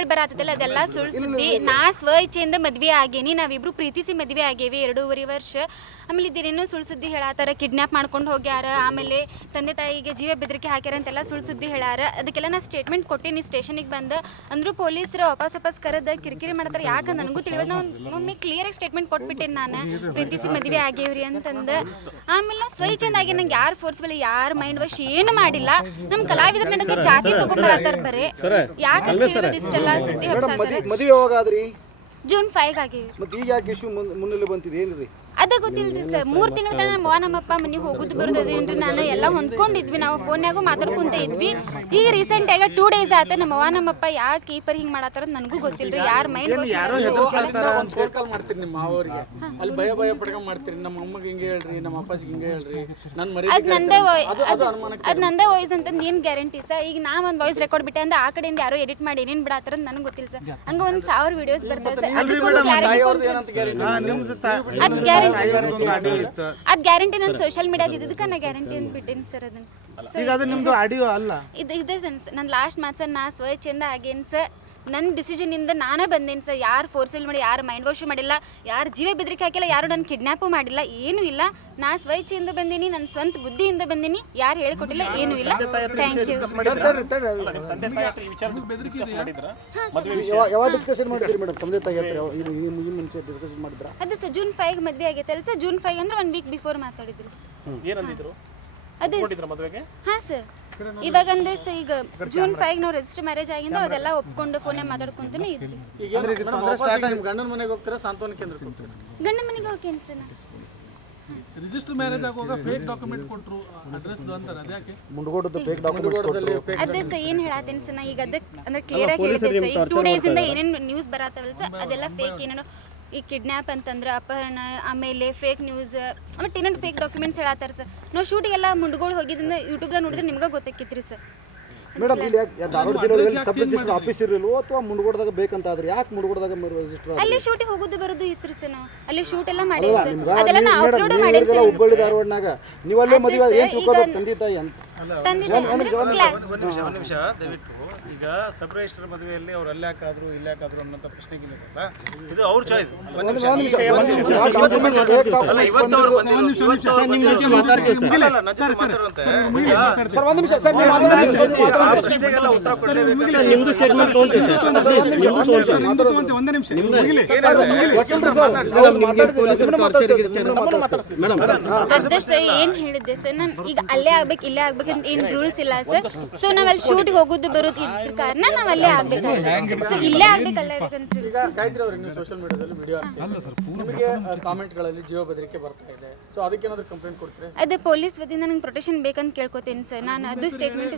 ಕೇಳಿ ಬರತ್ತಲ್ಲ ಅದೆಲ್ಲ ಸುಳ್ಳು ಸುದ್ದಿ. ನಾ ಸ್ವ ಇಚ್ಛೆಯಿಂದ ಮದ್ವೆ ಆಗೇನಿ, ನಾವಿಬ್ರು ಪ್ರೀತಿಸಿ ಮದ್ವೆ ಆಗೇವಿ 2.5 ವರ್ಷ. ಆಮೇಲೆ ಇದೇನೇನೋ ಸುಳ್ಳು ಸುದ್ದಿ ಹೇಳತ್ತಾರ, ಕಿಡ್ನಾಪ್ ಮಾಡ್ಕೊಂಡು ಹೋಗ್ಯಾರ, ಆಮೇಲೆ ತಂದೆ ತಾಯಿಗೆ ಜೀವ ಬೆದರಿಕೆ ಹಾಕ್ಯಾರ ಅಂತೆಲ್ಲ ಸುಳ್ಳು ಸುದ್ದಿ ಹೇಳಾರ. ಅದಕ್ಕೆಲ್ಲ ನಾ ಸ್ಟೇಟ್ಮೆಂಟ್ ಕೊಟ್ಟೇನಿ ಸ್ಟೇಷನಿಗೆ ಬಂದು. ಅಂದರೂ ಪೊಲೀಸರು ವಾಪಸ್ ಕರೆದ ಕಿರಿಕಿರಿ ಮಾಡ್ತಾರೆ. ಯಾಕೆ ನನಗೂ ತಿಳಿಯೋದು, ನಾವು ಒಮ್ಮೆ ಕ್ಲಿಯರಾಗಿ ಸ್ಟೇಟ್ಮೆಂಟ್ ಕೊಟ್ಬಿಟ್ಟೇನೆ ನಾನು ಪ್ರೀತಿಸಿ ಮದುವೆ ಆಗೇವ್ರಿ ಅಂತಂದು. ಆಮೇಲೆ ಸ್ವಚ್ಛಂದಾಗಿ ನಂಗೆ ಯಾರು ಫೋರ್ಸ್ಬಲಿ ಯಾರು ಮೈಂಡ್ ವಾಶ್ ಏನು ಮಾಡಿಲ್ಲ. ನಮ್ಮ ಕಲಾವಿದರ ನಡಕ ಜಾತಿ ತಗೊಂಡ್ಬರತ್ತಾರ ಬರೇ. ಯಾಕೆ ಇಷ್ಟೆಲ್ಲ ಸುದ್ದಿ ಹಬ್ಸಾತಾರೆ. ಜೂನ್ 5 ಆಗೇವಿ. ಮತ್ತೆ ಈಗ ಯಾಕೆ ಇಶ್ಯೂ ಮುನ್ನೆಲೆ ಬಂತಿದೆ ಏನ್ರಿ? ಅದ ಗೊತ್ತಿಲ್ರಿ ಸರ್. 3 ತಿಂಗಳ ತನಕ ನಮ್ಮ ನಮ್ಮಪ್ಪ ಮನೆಗೆ ಹೋಗುದು ಬರೋದು ಅದೇನ್ರಿ, ನಾನು ಎಲ್ಲ ಹೊಂದ್ಕೊಂಡಿದ್ವಿ, ನಾವು ಫೋನ್ಯಾಗೂ ಮಾತಾಡ್ಕೊಂತ ಇದ್ವಿ. ಈಗ ರೀಸೆಂಟ್ ಆಗ 2 ಡೇಸ್ ಆತ ನಮ್ಮಪ್ಪ ಯಾಕೆ ಕೀಪರ್ ಹಿಂಗ್ ಮಾಡತ್ತಾರ ನನಗೂ ಗೊತ್ತಿಲ್ರಿ. ಯಾರ ಮೈಂಡ್ ಒಂದು ಫೋನ್ ಕಾಲ್ ಮಾಡ್ತೀರಿ ನಿಮ್ಮ ಮಾವರಿಗೆ, ಅಲ್ಲಿ ಭಯ ಪಡ್ಕೊಂಡ್ ಮಾಡ್ತೀರಿ, ನಮ್ಮ ಅಮ್ಮಗೆ ಹಿಂಗೆ ಹೇಳ್ರಿ, ನಮ್ಮ ಅಪ್ಪಾಜಿಗೆ ಹಿಂಗೆ ಹೇಳ್ರಿ, ನನ್ನ ಮರಿ ಅದ್ ನಂದೇ ವಾಯ್ಸ್ ಅಂತಂದು ಏನ್ ಗ್ಯಾರಂಟಿ ಸರ್? ಈಗ ನಾ ಒಂದು ವಾಯ್ಸ್ ರೆಕಾರ್ಡ್ ಬಿಟ್ಟೆ ಅಂದ್ರೆ ಆ ಕಡೆಯಿಂದ ಯಾರೋ ಎಡಿಟ್ ಮಾಡಿ ಏನೇನ್ ಬಿಡತ್ತಾರ ನನಗೆ ಗೊತ್ತಿಲ್ಲ ಸರ್. ಹಂಗ 1000 ವಿಡಿಯೋಸ್ ಬರ್ತವೆ ಸರ್. ಅದ್ ಗ್ಯಾರಂಟಿ ನಾನು ಸೋಷಿಯಲ್ ಮೀಡಿಯಾದ ಇದಕ್ಕೆ ನಾ ಗ್ಯಾರಂಟಿ ಅಂತ ಬಿಟ್ಟೇನಿ ಸರ್. ಇದೆ ನನ್ನ ಲಾಸ್ಟ್ ಮಾತು ಸರ್. ನಾ ಸ್ವಚ್ಛಂದ ಆಗೇನು ಸರ್, ನನ್ನ ಡಿಸಿಷನ್ ಇಂದ ನಾನೇ ಬಂದೇನು ಸರ್. ಯಾರು ಫೋರ್ಸಲ್ಲಿ ಮಾಡಿ, ಯಾರು ಮೈಂಡ್ ವಾಶ್ ಮಾಡಿಲ್ಲ, ಯಾರು ಜೀವ ಬೆದರಿಕೆ ಹಾಕಿಲ್ಲ, ಯಾರು ನನ್ನ ಕಿಡ್ನಾಪು ಮಾಡಿಲ್ಲ, ಏನೂ ಇಲ್ಲ. ನಾ ಸ್ವಚ್ಛೆಯಿಂದ ಬಂದೀನಿ, ನನ್ನ ಸ್ವಂತ ಬುದ್ಧಿಯಿಂದ ಬಂದೀನಿ, ಯಾರು ಹೇಳ್ಕೊಟ್ಟಿಲ್ಲ, ಏನೂ ಇಲ್ಲ. Thank you. ಅದೇ ಸರ್ ಜೂನ್ 5 ಮದುವೆ ಆಗೈತಲ್ಲ ಸರ್. ಜೂನ್ 5 ಅಂದ್ರೆ 1 ವೀಕ್ ಬಿಫೋರ್ ಮಾತಾಡಿದ್ರು ಸರ್. ಅದೇ ಹಾಂ ಸರ್. ಇವಾಗ ಅಂದ್ರೆ ಸರ್ ಈಗ ಜೂನ್ 5 ನಾವು ರಿಜಿಸ್ಟರ್ ಮ್ಯಾರೇಜ್ ಆಗಿಂದ ಅದೆಲ್ಲ ಒಪ್ಕೊಂಡು ಫೋನ್ ಮಾತಾಡ್ಕೊಂತಾನೆ ಇದ್ವಿ. ಗಂಡನ ಮನೆಗೆ ಹೋಗ್ತೀರಾ, ಸಾಂತ್ವನ ಕೇಂದ್ರಕ್ಕೆ ಹೋಗ್ತೀರಾ? ಗಂಡನ ಮನೆಗೆ ಹೋಗ್ತೇನೆ ಸರ್. ರಿಜಿಸ್ಟರ್ ಮ್ಯಾರೇಜ್ ಆಗುವಾಗ ಫೇಕ್ ಡಾಕ್ಯುಮೆಂಟ್ ಕೊಟ್ಟರು, ಅಡ್ರೆಸ್ ಅಂತಾರೆ, ಅದ್ಯಾಕೆ? ಮುಂಡಗೋಡದ ಫೇಕ್ ಡಾಕ್ಯುಮೆಂಟ್ಸ್ ಅದೇ ಸರ್ ಏನು ಹೇಳತ್ತೇನೆ ಸರ್. ನಾ ಈಗ ಅದಕ್ಕೆ ಅಂದ್ರೆ ಕ್ಲಿಯರ್ ಆಗಿ ಹೇಳಿದೆ ಸರ್. ಈಗ 2 ಡೇಸ್ ಇಂದ ಏನೇನು ನ್ಯೂಸ್ ಬರತ್ತವಲ್ಲ ಸರ್, ಅದೆಲ್ಲ ಫೇಕ್. ಏನೇನೋ ಈ ಕಿಡ್ನ್ಯಾಪ್ ಅಂತಂದ್ರೆ ಅಪಹರಣ, ಆಮೇಲೆ ಫೇಕ್ ನ್ಯೂಸ್, ಆಮೇಲೆ ಏನೇನು ಫೇಕ್ ಡಾಕ್ಯುಮೆಂಟ್ಸ್ ಹೇಳತ್ತಾರ ಸರ್. ನಾವು ಶೂಟಿಗೆಲ್ಲ ಮುಂಡ್ಗೋಳು ಹೋಗಿದ್ದರಿಂದ ಯೂಟ್ಯೂಬ್ದಾಗ ನೋಡಿದ್ರೆ ನಿಮ್ಗೆ ಗೊತ್ತಾಕಿತ್ರಿ ಸರ್. ಮೇಡಮ್ ಇಲ್ಲಿ ಧಾರವಾಡ ಜಿಲ್ಲೆಯಲ್ಲಿ ಸಬ್ ರಿಜಿಸ್ಟರ್ ಆಫೀಸ್ ಇರಲಿಲ್ವೋ ಅಥವಾ ಮುಂಡಗೋಡದಾಗ ಬೇಕಂತ ಆದ್ರೆ ಯಾಕೆ ಮುಂಡಗೋಡದಾಗ ರಿಜಿಸ್ಟರ್? ಅಲ್ಲಿ ಶೂಟಿಗೆ ಹೋಗೋದು ಬರೋದು ಇತ್ತು ಸರ್. ನಾವು ಅಲ್ಲಿ ಶೂಟ್ ಎಲ್ಲ ಮಾಡಿವಿ ಸರ್. ಅದೆಲ್ಲ ನಾವು ಅಪ್ಲೋಡ್ ಮಾಡಿವಿ ಸರ್. ಹುಬ್ಬಳ್ಳಿ ಧಾರವಾಡನಾಗ ನೀವು ಅಲ್ಲೇ ಮದುವೆ ಏನು ತಿಳ್ಕೊಬೇಕು ತಂದೆ ತಾಯಿ ಅಂತ? ಒಂದು ನಿಮಿಷ ದಯವಿಟ್ಟು. ಈಗ ಸಬ್ ರಿಜಿಸ್ಟರ್ ಮದುವೆಯಲ್ಲಿ ಅವ್ರು ಅಲ್ಲಿ ಯಾಕಾದ್ರು ಇಲ್ಲಿ ಯಾಕಾದ್ರು ಅನ್ನೋ ಪ್ರಶ್ನೆಗಿಲ್ಲ. ಇದು ಅವ್ರ ಚಾಯ್ಸ್. ಏನ್ ಹೇಳಿದ್ದೆ ಸರ್, ನಾನು ಈಗ ಅಲ್ಲೇ ಆಗ್ಬೇಕು ಇಲ್ಲೇ ಆಗ್ಬೇಕಂತ ಏನ್ ರೂಲ್ಸ್ ಇಲ್ಲ ಸರ್. ಸೊ ನಾವ್ ಅಲ್ಲಿ ಶೂಟ್ ಹೋಗೋದು ಬರೋದು ಇದ್ರ ಕಾರಣ ನಾವ್ ಅಲ್ಲೇ ಆಗ್ಬೇಕಾದ್ರೆ, ಸೊ ಇಲ್ಲೇ ಆಗ್ಬೇಕು ಅಲ್ಲೇ ಆಗ್ಬೇಕಂತ. ಈಗ ಗಾಯತ್ರಿ ಅವ್ರಿಗೆ ನೀವು ಸೋಷಿಯಲ್ ಮೀಡಿಯಾದಲ್ಲಿ ವಿಡಿಯೋ ನಿಮಗೆ ಕಾಮೆಂಟ್ಗಳಲ್ಲಿ ಜೀವ ಬೆದರಿಕೆ ಬರ್ತಾ ಇದೆ, ಸೊ ಅದಕ್ಕೆ ಏನಾದ್ರು ಕಂಪ್ಲೇಂಟ್ ಕೊಡ್ತೀರಾ? ಅದೇ ಪೊಲೀಸ್ ವತಿಯಿಂದ ನಂಗೆ ಪ್ರೊಟೆಕ್ಷನ್ ಬೇಕಂತ ಕೇಳ್ಕೊತೀನಿ ಸರ್. ನಾನು ಅದು ಸ್ಟೇಟ್ಮೆಂಟ್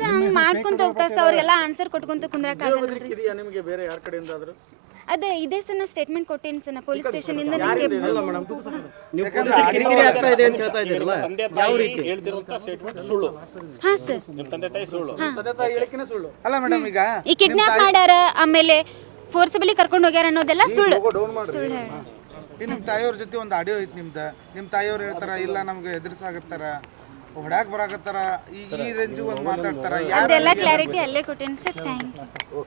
ಸರ್ ಹಂಗೆ ಮಾಡ್ಕೊಂತ ಹೋಗ್ತಾರೆ ಸರ್. ಅವ್ರಿಗೆಲ್ಲ ಆನ್ಸರ್ ಕೊಟ್ಕೊಂತ ಕುಂದ್ರಕ್ಕಾಗಲ್ಲ. ನಿಮಗೆ ಬೇರೆ ಯಾರ ಕಡೆಯಿಂದ ಆದ್ರು ಅದೇ ಇದೇ ಸರ್ ನಾ ಸ್ಟೇಟ್ಮೆಂಟ್ ಕೊಟ್ಟೇನಿ ಸರ್. ನಾ ಪೊಲೀಸ್ ಸ್ಟೇಷನ್ ಇಂದ ನನಗೆ ಹಾಂ ಸರ್. ಈ ಕಿಡ್ನಾಪ್ ಮಾಡ್ಯಾರ, ಆಮೇಲೆ ಫೋರ್ಸಬಲಿ ಕರ್ಕೊಂಡು ಹೋಗ್ಯಾರ ಅನ್ನೋದೆಲ್ಲ ಸುಳ್ಳು ಸುಳ್ಳು ಹೇಳ. ನಿಮ್ಮ ತಾಯಿಯವ್ರ ಜೊತೆ ಒಂದು ಆಡಿಯೋ ಐತಿ ನಿಮ್ದು. ನಿಮ್ಮ ತಾಯಿಯವ್ರು ಹೇಳ್ತಾರ ಇಲ್ಲ ನಮ್ಗೆ ಎದುರಿಸಾಗತ್ತಾರ, ಹೊಡ್ಯಾಕ್ ಬರಾಕತ್ತಾರ, ಈ ರೇಂಜ್ ಒಂದು ಮಾತಾಡ್ತಾರ. ಅದೆಲ್ಲ ಕ್ಲಾರಿಟಿ ಅಲ್ಲೇ ಕೊಟ್ಟೇನಿ ಸರ್. Thank you.